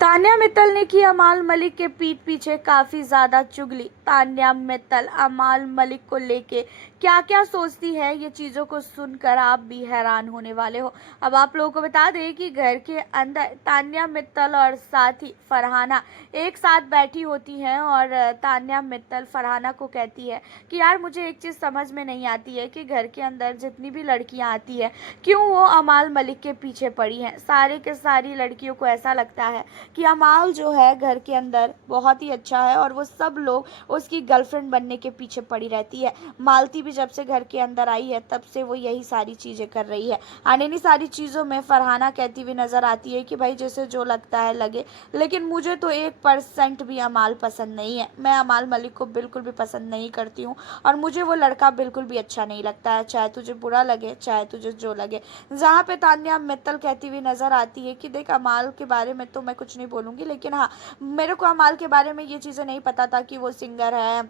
तान्या मित्तल ने की अमाल मलिक के पीठ पीछे काफी ज्यादा चुगली। तान्या मित्तल अमाल मलिक को लेके क्या क्या सोचती है, ये चीजों को सुनकर आप भी हैरान होने वाले हो। अब आप लोगों को बता दें कि घर के अंदर तान्या मित्तल और साथ ही फरहाना एक साथ बैठी होती हैं और तान्या मित्तल फरहाना को कहती है कि यार मुझे एक चीज़ समझ में नहीं आती है कि घर के अंदर जितनी भी लड़कियां आती है क्यों वो अमाल मलिक के पीछे पड़ी हैं। सारे के सारी लड़कियों को ऐसा लगता है कि अमाल जो है घर के अंदर बहुत ही अच्छा है और वो सब लोग उसकी गर्लफ्रेंड बनने के पीछे पड़ी रहती है। मालती भी जब से घर के अंदर आई है तब से वो यही सारी चीज़ें कर रही है। और इन्हीं सारी चीज़ों में फरहाना कहती हुई नज़र आती है कि भाई जैसे जो लगता है लगे, लेकिन मुझे तो 1% भी अमाल पसंद नहीं है। मैं अमाल मलिक को बिल्कुल भी पसंद नहीं करती हूँ और मुझे वो लड़का बिल्कुल भी अच्छा नहीं लगता है, चाहे तुझे बुरा लगे चाहे तुझे जो लगे। जहाँ पे तान्या मित्तल कहती हुई नज़र आती है कि देख अमाल के बारे में तो मैं कुछ नहीं बोलूँगी, लेकिन हाँ मेरे को अमाल के बारे में ये चीज़ें नहीं पता था कि वो सिंगर है,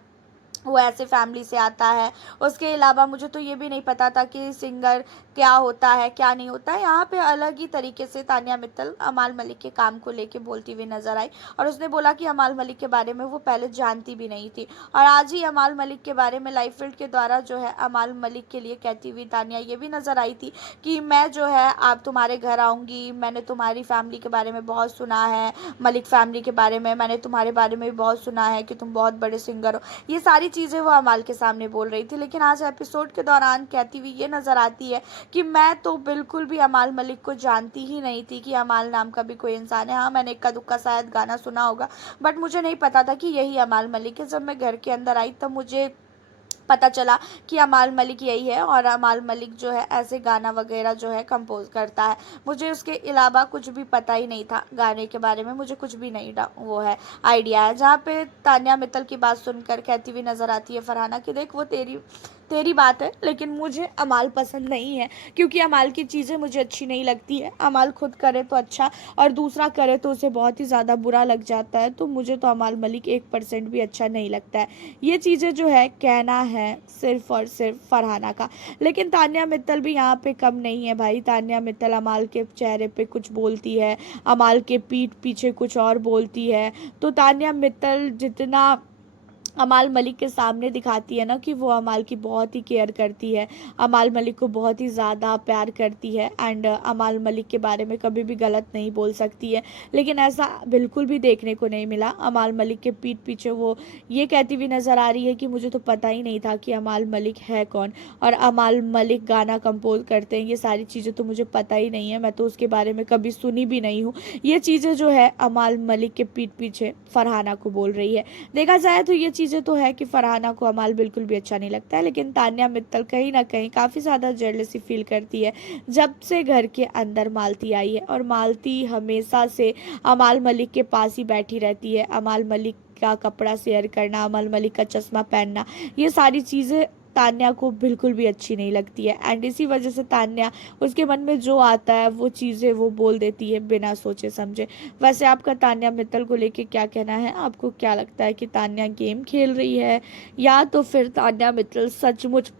वो ऐसे फैमिली से आता है। उसके अलावा मुझे तो ये भी नहीं पता था कि सिंगर क्या होता है क्या नहीं होता है। यहाँ पे अलग ही तरीके से तान्या मित्तल अमाल मलिक के काम को लेके बोलती हुई नजर आई और उसने बोला कि अमाल मलिक के बारे में वो पहले जानती भी नहीं थी और आज ही अमाल मलिक के बारे में लाइव फील्ड के द्वारा जो है अमाल मलिक के लिए कहती हुई तान्या ये भी नजर आई थी कि मैं जो है आप तुम्हारे घर आऊँगी, मैंने तुम्हारी फैमिली के बारे में बहुत सुना है, मलिक फैमिली के बारे में मैंने तुम्हारे बारे में भी बहुत सुना है कि तुम बहुत बड़े सिंगर हो। ये सारी चीज़ें वो अमाल के सामने बोल रही थी, लेकिन आज एपिसोड के दौरान कहती हुई ये नज़र आती है कि मैं तो बिल्कुल भी अमाल मलिक को जानती ही नहीं थी कि अमाल नाम का भी कोई इंसान है। हाँ मैंने इक्का दुक्का शायद गाना सुना होगा, बट मुझे नहीं पता था कि यही अमाल मलिक है। जब मैं घर के अंदर आई तब मुझे पता चला कि अमाल मलिक यही है और अमाल मलिक जो है ऐसे गाना वगैरह जो है कंपोज करता है। मुझे उसके अलावा कुछ भी पता ही नहीं था, गाने के बारे में मुझे कुछ भी नहीं वो है आइडिया है। जहाँ पे तान्या मित्तल की बात सुनकर कहती हुई नज़र आती है फरहाना कि देख वो तेरी तेरी बात है, लेकिन मुझे अमाल पसंद नहीं है क्योंकि अमाल की चीज़ें मुझे अच्छी नहीं लगती है। अमाल खुद करे तो अच्छा और दूसरा करे तो उसे बहुत ही ज़्यादा बुरा लग जाता है, तो मुझे तो अमाल मलिक 1% भी अच्छा नहीं लगता है। ये चीज़ें जो है कहना है सिर्फ और सिर्फ फरहाना का, लेकिन तान्या मित्तल भी यहाँ पे कम नहीं है भाई। तान्या मित्तल अमाल के चेहरे पे कुछ बोलती है, अमाल के पीठ पीछे कुछ और बोलती है। तो तान्या मित्तल जितना अमाल मलिक के सामने दिखाती है ना कि वो अमाल की बहुत ही केयर करती है, अमाल मलिक को बहुत ही ज़्यादा प्यार करती है एंड अमाल मलिक के बारे में कभी भी गलत नहीं बोल सकती है, लेकिन ऐसा बिल्कुल भी देखने को नहीं मिला। अमाल मलिक के पीठ पीछे वो ये कहती हुई नज़र आ रही है कि मुझे तो पता ही नहीं था कि अमाल मलिक है कौन और अमाल मलिक गाना कंपोज करते हैं, ये सारी चीज़ें तो मुझे पता ही नहीं है, मैं तो उसके बारे में कभी सुनी भी नहीं हूँ। ये चीज़ें जो है अमाल मलिक के पीठ पीछे फरहाना को बोल रही है। देखा जाए तो ये चीज़ें तो है कि फरहाना को अमाल बिल्कुल भी अच्छा नहीं लगता है, लेकिन तान्या मित्तल कहीं ना कहीं काफ़ी ज़्यादा जेलसी फील करती है जब से घर के अंदर मालती आई है। और मालती हमेशा से अमाल मलिक के पास ही बैठी रहती है। अमाल मलिक का कपड़ा शेयर करना, अमाल मलिक का चश्मा पहनना, ये सारी चीज़ें तान्या को बिल्कुल भी अच्छी नहीं लगती है एंड इसी वजह से तान्या उसके मन में जो आता है वो चीज़ें वो बोल देती है बिना सोचे समझे। वैसे आपका तान्या मित्तल को लेके क्या कहना है? आपको क्या लगता है कि तान्या गेम खेल रही है या तो फिर तान्या मित्तल सचमुच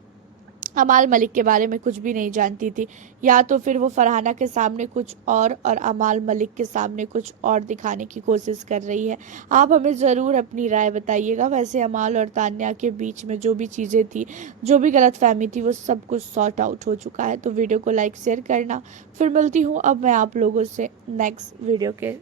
अमाल मलिक के बारे में कुछ भी नहीं जानती थी, या तो फिर वो फरहाना के सामने कुछ और अमाल मलिक के सामने कुछ और दिखाने की कोशिश कर रही है? आप हमें ज़रूर अपनी राय बताइएगा। वैसे अमाल और तान्या के बीच में जो भी चीज़ें थी, जो भी गलतफहमी थी, वो सब कुछ सॉर्ट आउट हो चुका है। तो वीडियो को लाइक शेयर करना। फिर मिलती हूँ अब मैं आप लोगों से नेक्स्ट वीडियो के